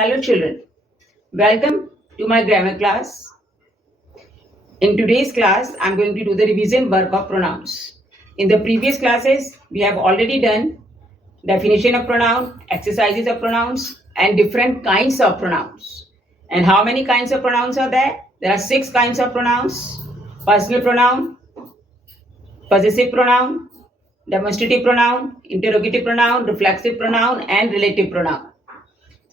Hello children, welcome to my grammar class. In today's class, I'm going to do the revision work of pronouns. In the previous classes, we have already done definition of pronoun, exercises of pronouns, and different kinds of pronouns. And how many kinds of pronouns are there? There are 6 kinds of pronouns: personal pronoun, possessive pronoun, demonstrative pronoun, interrogative pronoun, reflexive pronoun, and relative pronoun.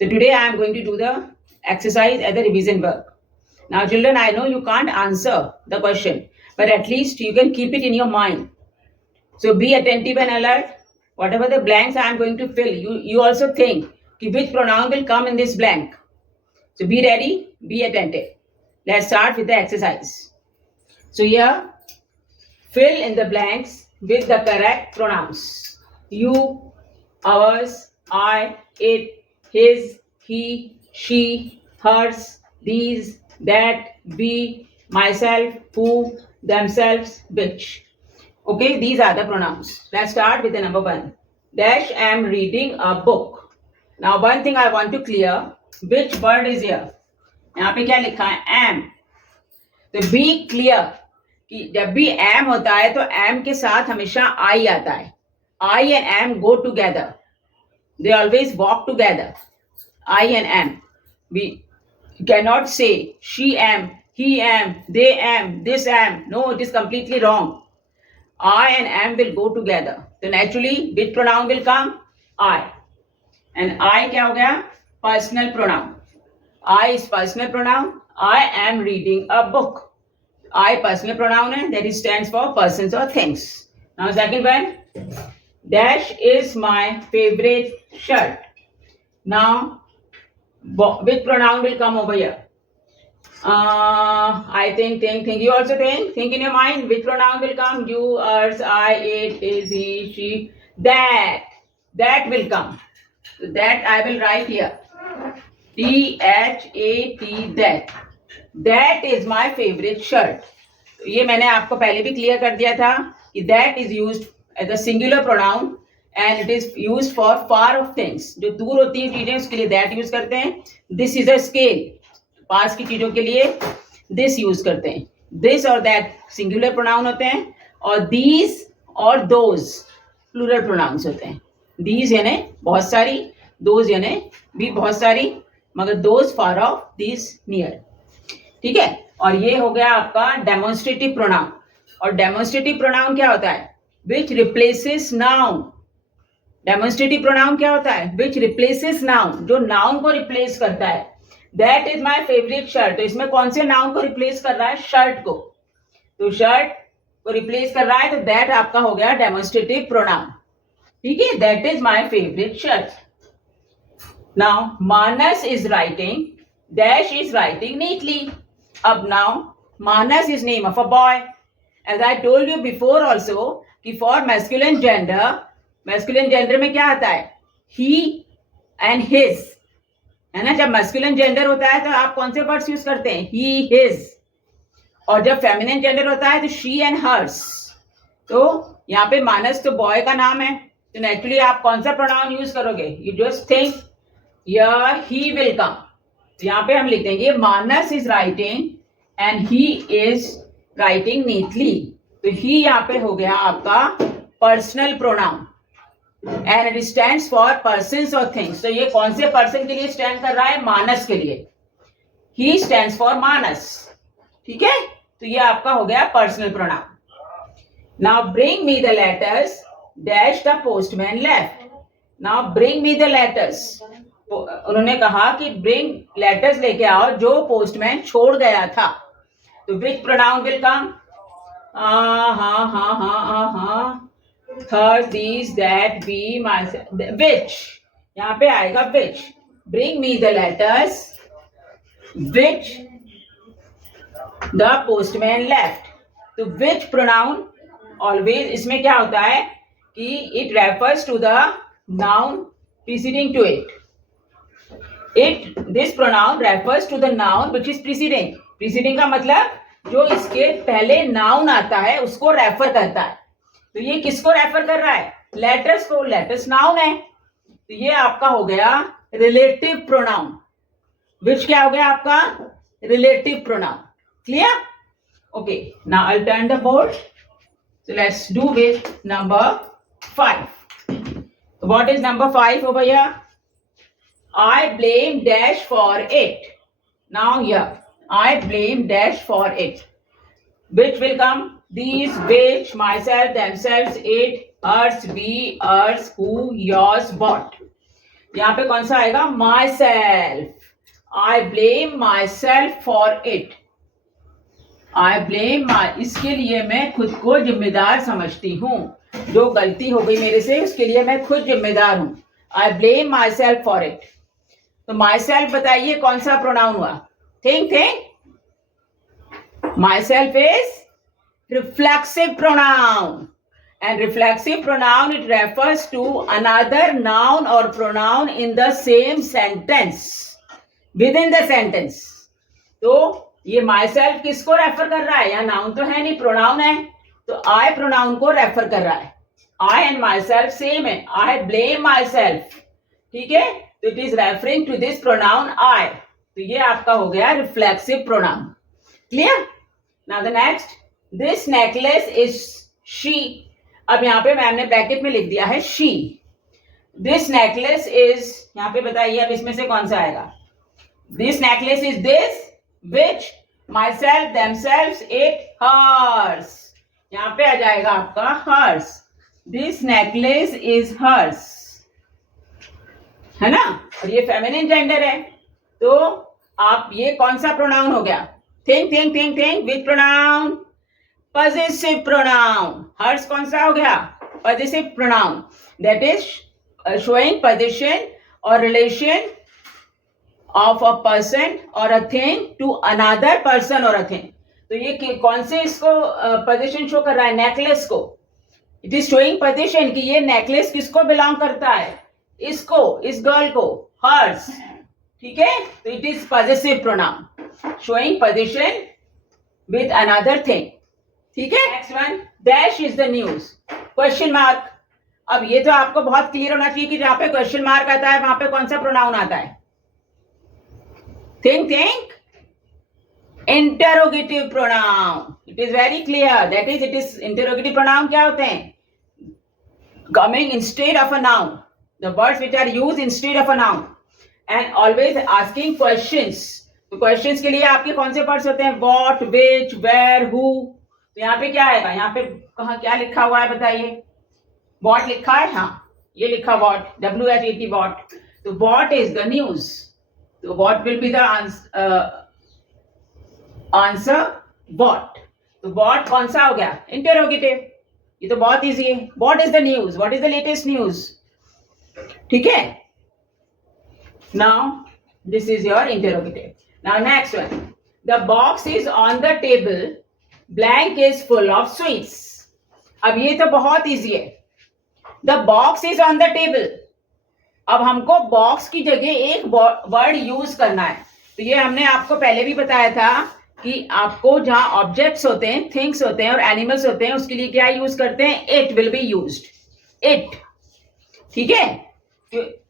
So today I am going to do the exercise as a revision work. Now children, I know you can't answer the question, but at least you can keep it in your mind. So be attentive and alert. Whatever the blanks I am going to fill, you also think which pronoun will come in this blank. So be ready, be attentive. Let's start with the exercise. So here, fill in the blanks with the correct pronouns. You, ours, I, it, his, he, she, hers, these, that, we, myself, who, themselves, which. Okay, these are the pronouns. Let's start with the number 1. Dash am reading a book. Now one thing I want to clear, which word is here? यहाँ पे क्या लिखा है? Am. तो be clear कि जब भी am होता है तो am के साथ हमेशा I आता है. I and am go together. They always walk together. I and am. We cannot say she am, he am, they am, this am. No, it is completely wrong. I and am will go together. So naturally, which pronoun will come? I. And I क्या हो गया? Personal pronoun. I is personal pronoun. I am reading a book. I personal pronoun है, that stands for persons or things. Now second one, dash is my favorite shirt. Now which pronoun will come over here? I think. You also think in your mind which pronoun will come? You, us, I, it, his, he, she. That will come. So that I will write here. THAT, that. That is my favorite shirt. ये मैंने आपको पहले भी clear कर दिया था कि that is used as a singular pronoun and it is used for far of things. जो दूर होती हैं चीजें उसके लिए that यूज करते हैं. This is a scale. पास की चीजों के लिए this यूज करते हैं. This और that singular pronoun होते हैं और these और those plural pronouns होते हैं. These यानी बहुत सारी, those यानी भी बहुत सारी, मगर those far off, these near. ठीक है. और ये हो गया आपका डेमोन्स्ट्रेटिव प्रोनाउन. और डेमोन्स्ट्रेटिव प्रोनाउन क्या होता है? विच रिप्लेसेस नाउन. डेमोन्स्ट्रेटिव प्रोनाउन क्या होता है? विच रिप्लेसेस नाउन, जो नाउन को रिप्लेस करता है. That is my favourite shirt. तो इसमें कौन से नाउन को रिप्लेस कर रहा है? शर्ट को. तो शर्ट को रिप्लेस कर रहा है तो दैट आपका हो गया डेमोन्स्ट्रेटिव प्रोनाउन. ठीक है. That is my favourite shirt. Now Manas is writing, dash is writing neatly. अब now Manas is name of a boy. As I told you before also कि for masculine gender में क्या आता है? He and his. है ना. जब masculine gender होता है तो आप कौन से words यूज करते हैं? He, his. और जब feminine gender होता है तो she and hers. तो यहाँ पे मानस तो boy का नाम है तो naturally आप कौन सा pronoun यूज करोगे? You just think here he will come. यहाँ पे हम लिख देंगे Manas is writing and he is writing neatly. तो ही यहाँ पे हो गया आपका personal pronoun and it stands for persons और थिंग्स. तो ये कौन से पर्सन के लिए स्टैंड कर रहा है? मानस के लिए. ही स्टैंड्स फॉर मानस. ठीक है. तो ये आपका हो गया personal pronoun. Now bring me the letters, dash the postman left. Now bring me the letters. उन्होंने कहा कि ब्रिंग लेटर्स लेके आओ जो पोस्टमैन छोड़ गया था. तो which pronoun will come? Her, these, that, we, myself. Which यहाँ पे आएगा which. Bring me the letters which the postman left. तो विच प्रोनाउन ऑलवेज इसमें क्या होता है कि it refers to the noun preceding to it. This pronoun refers to the noun which is preceding. Preceding का मतलब जो इसके पहले नाउन आता है उसको रेफर करता है. तो ये किसको रेफर कर रहा है? लेटर्स को. लेटर्स नाउन है तो ये आपका हो गया रिलेटिव प्रोनाउन. विच क्या हो गया आपका? Relative pronoun. Clear? Okay, now I turn the board. So let's do with number 5. What is number 5 over here? I blame dash for it. Now here, I blame dash for it. Which will come? These, which, myself, themselves, it, us, we, us, who, yours, what. यहाँ पे कौन सा आएगा? Myself. I blame myself for it. I blame my, इसके लिए मैं खुद को जिम्मेदार समझती हूँ. जो गलती हो गई मेरे से उसके लिए मैं खुद जिम्मेदार हूं. I blame myself for it. तो माई सेल्फ बताइए कौन सा प्रोनाउन हुआ? Think. Myself is reflexive pronoun. And reflexive pronoun it refers to another noun और pronoun in the same sentence, within the sentence. तो ये my self किसको refer कर रहा है? या नाउन तो है नहीं, प्रोनाउन है. तो आई प्रोनाउन को रेफर कर रहा है. I and myself same है. I blame myself. ठीक है, तो it is referring to this pronoun I. तो ये आपका हो गया reflexive pronoun. Clear? Now the next, this necklace is she. अब यहाँ पे मैम ने ब्रैकेट में लिख दिया है शी. दिस नेकलेस इज, यहाँ पे बताइए अब इसमें से कौन सा आएगा? This necklace is this, which, myself, themselves, it, hers. यहाँ पे आ जाएगा आपका hers. This necklace is hers, है ना? और ये फेमिनिन जेंडर है. तो आप ये कौन सा प्रोनाउन हो गया? Think. Which pronoun? Positive pronoun. Hers कौन सा हो गया? Positive pronoun. That is showing position और रिलेशन ऑफ अ पर्सन और a thing to another person और अ थिंग. तो ये कौन से इसको पोजीशन शो कर रहा है? नेकलेस को. इट इज शोइंग पोजीशन कि ये नेकलेस किसको बिलोंग करता है? इसको, इस गर्ल को, हर्स. ठीक है, तो it is positive pronoun showing position with another thing. ठीक है. Next one, dash is the news. Question mark. अब ये तो आपको बहुत क्लियर होना चाहिए कि जहां पे क्वेश्चन मार्क आता है वहां पे कौन सा प्रोनाउन आता है? Think. Interrogative pronoun. It is very clear. That is, it is interrogative pronoun क्या होते हैं? Coming instead of a noun. The words which are used instead of a noun and always asking questions. तो questions के लिए आपके कौन से words होते हैं? What, which, where, who. तो यहाँ पे क्या आएगा? यहाँ पे कहाँ क्या लिखा हुआ है बताइए? व्हाट लिखा है. हाँ, ये लिखा व्हाट, WHAT व्हाट. तो व्हाट इज द न्यूज. तो what will be the answer what. तो व्हाट कौन सा हो गया? इंटरोगेटिव. ये तो बहुत इजी है. What is the news? What is the latest news? ठीक है. Now this is your interrogative. Now next one, the box is on the table, blank is full of sweets. अब ये तो बहुत इजी है. The box is on the table. अब हमको box की जगह एक वर्ड यूज करना है. तो ये हमने आपको पहले भी बताया था कि आपको जहां ऑब्जेक्ट्स होते हैं, थिंग्स होते हैं और एनिमल्स होते हैं, उसके लिए क्या यूज करते हैं? It will be used. It. ठीक है.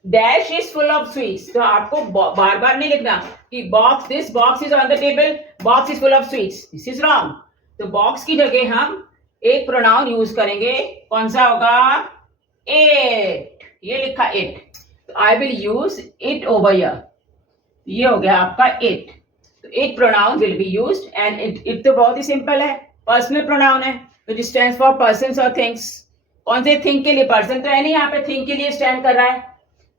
Dash is full of sweets. तो आपको बार बार नहीं लिखना कि box, this box is on the table, box is full of sweets. This is wrong. तो बॉक्स की जगह हम एक प्रोनाउन यूज करेंगे. कौन सा होगा? इट. ये लिखा इट. तो I will use it over here. ये हो गया आपका इट. तो it pronoun will be used and it तो बहुत ही सिंपल है. पर्सनल प्रोनाउन है विच स्टैंड्स फॉर पर्सन्स और थिंग्स. कौन से थिंग के लिए? पर्सन तो है नहीं, यहाँ पे थिंग के लिए स्टैंड कर रहा है.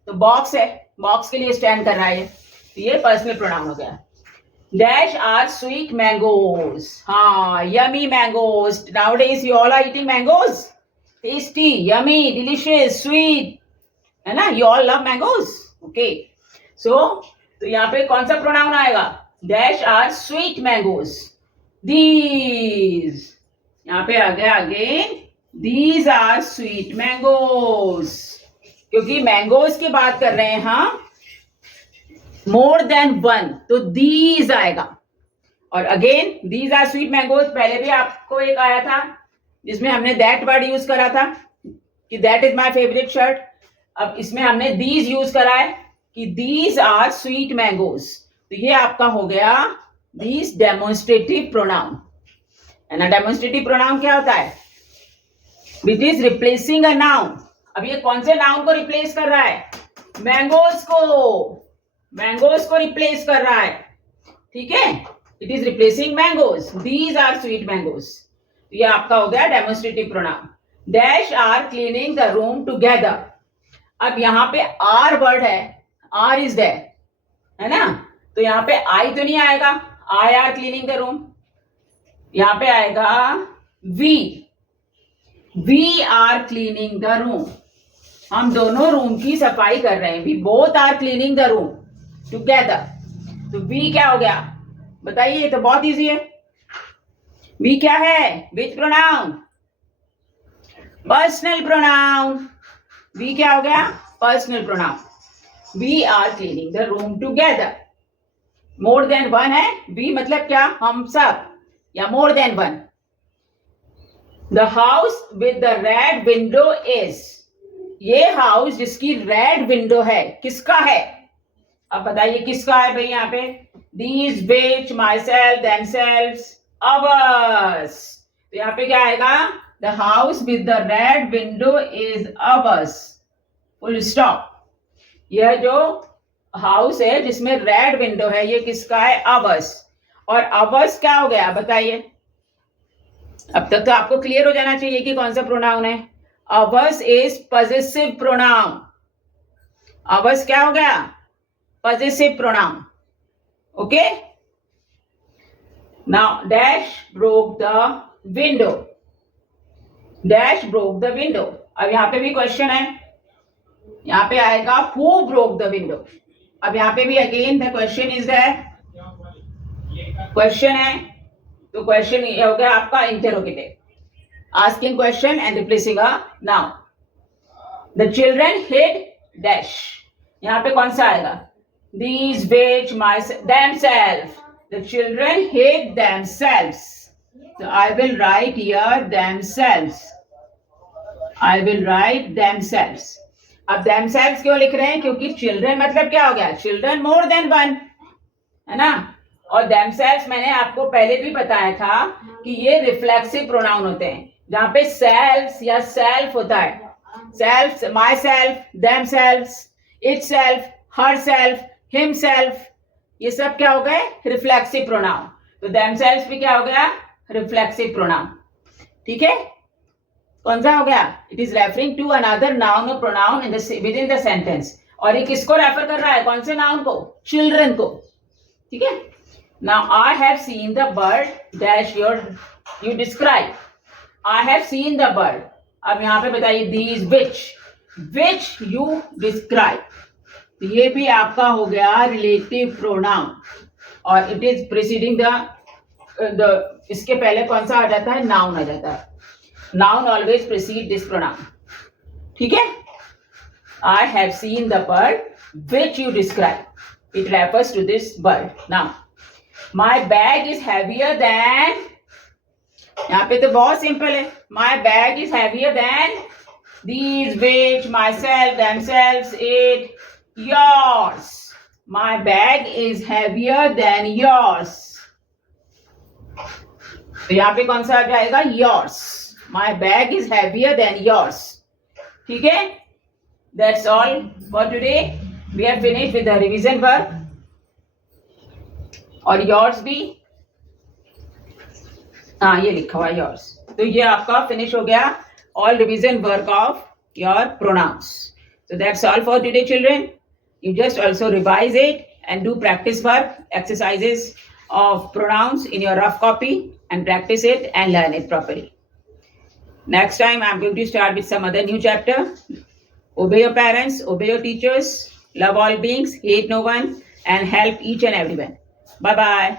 तो बॉक्स है, बॉक्स के लिए स्टैंड कर रहा है. तो ये पर्सनल प्रोनाउन हो गया. Dash are sweet mangoes. हाँ, yummy mangoes. Nowadays you all are eating mangoes. Tasty, yummy, delicious, sweet, है ना? You all love mangoes. Okay. So तो यहाँ पे कौन सा प्रोनाउन आएगा? Dash are sweet mangoes. These. यहाँ पे आ गया again, these are sweet mangoes. क्योंकि मैंगोज की बात कर रहे हैं हम, मोर देन वन, तो दीज आएगा. और again these are sweet mangoes. पहले भी आपको एक आया था जिसमें हमने दैट वर्ड यूज करा था कि that is my favourite shirt. अब इसमें हमने दीज यूज करा है कि दीज आर स्वीट मैंगोज. तो ये आपका हो गया दिस डेमोन्स्ट्रेटिव प्रोनाउन। है ना, डेमोन्स्ट्रेटिव प्रोनाउन क्या होता है? Which is replacing a noun. अब ये कौन से नाउन को रिप्लेस कर रहा है? मैंगोज को रिप्लेस कर रहा है। ठीक है, it is replacing mangoes, these are sweet mangoes. ये आपका हो गया demonstrative pronoun. Dash are cleaning the room together. अब यहाँ पे आर वर्ड है, आर इज देयर, है ना, तो यहाँ पे आई तो नहीं आएगा, I are cleaning the room. यहाँ पे आएगा we are cleaning the room. हम दोनों रूम की सफाई कर रहे हैं। We both are cleaning the room together. तो वी क्या हो गया बताइए? ये तो बहुत इजी है। वी क्या है? Which pronoun? Personal pronoun. We क्या हो गया? Personal pronoun. We are cleaning the room together. More than one है। वी मतलब क्या? हम सब, या more than one. The house with the red window is. ये हाउस जिसकी रेड विंडो है किसका है? अब बताइए किसका है भाई? यहाँ पे these, which, myself, themselves, ours। तो यहाँ पे क्या आएगा? the house with the red window is ours, full stop। यह जो हाउस है जिसमें रेड विंडो है ये किसका है? ours। और ours क्या हो गया बताइए? अब तक तो आपको क्लियर हो जाना चाहिए कि कौन सा प्रोनाउन है। ours is possessive pronoun। ours क्या हो गया? possessive pronoun। okay, now dash broke the window। dash broke the window। अब यहां पे भी क्वेश्चन है, यहां पे आएगा who broke the window। अब यहां पे भी again the question is there, question है तो क्वेश्चन ये हो गया आपका interrogative, asking question and replacing a noun. The children hid dash. यहां पे कौन सा आएगा? these, which, myself, themselves। the children hid themselves। so I will write here themselves। I will write themselves। अब themselves क्यों लिख रहे हैं? क्योंकि children मतलब क्या हो गया? children more than one, है ना। और themselves मैंने आपको पहले भी बताया था कि ये रिफ्लेक्सिव प्रोनाउन होते हैं, जहां पे selves या self होता है। self, myself, themselves, itself, herself, himself, ये सब क्या हो गए? Reflexive pronoun. तो themselves भी क्या हो गया? Reflexive pronoun. ठीक है, कौन सा हो गया? It is referring to another noun और pronoun in within the sentence. और ये किसको रेफर कर रहा है? कौन से नाउन को? चिल्ड्रन को। ठीक है, now I have seen the bird dash you describe. I have seen the bird. अब यहां पे बताइए दीज, विच यू डिस्क्राइब। ये भी आपका हो गया रिलेटिव प्रोनाउन और इट इज प्रीसीडिंग द इसके पहले कौन सा आ जाता है? नाउन आ जाता है। Noun always precede this pronoun. ठीक है, I have seen the bird which you describe, it refers to this bird. Now my bag is heavier than. यहाँ पे तो बहुत सिंपल है, my bag is heavier than these, which, myself, themselves, it, yours। my bag is heavier than yours। तो यहाँ पे कौन सा आ जाएगा? yours। my bag is heavier than yours। ठीक है, that's all for today। we have finished with the revision work। और yours भी, हाँ ये लिखा हुआ yours। तो ये आपका फिनिश हो गया all revision work of your pronouns। so that's all for today children। you just also revise it and do practice work exercises of pronouns in your rough copy and practice it and learn it properly। next time I'm going to start with some other new chapter। obey your parents, obey your teachers, love all beings, hate no one and help each and everyone। bye bye।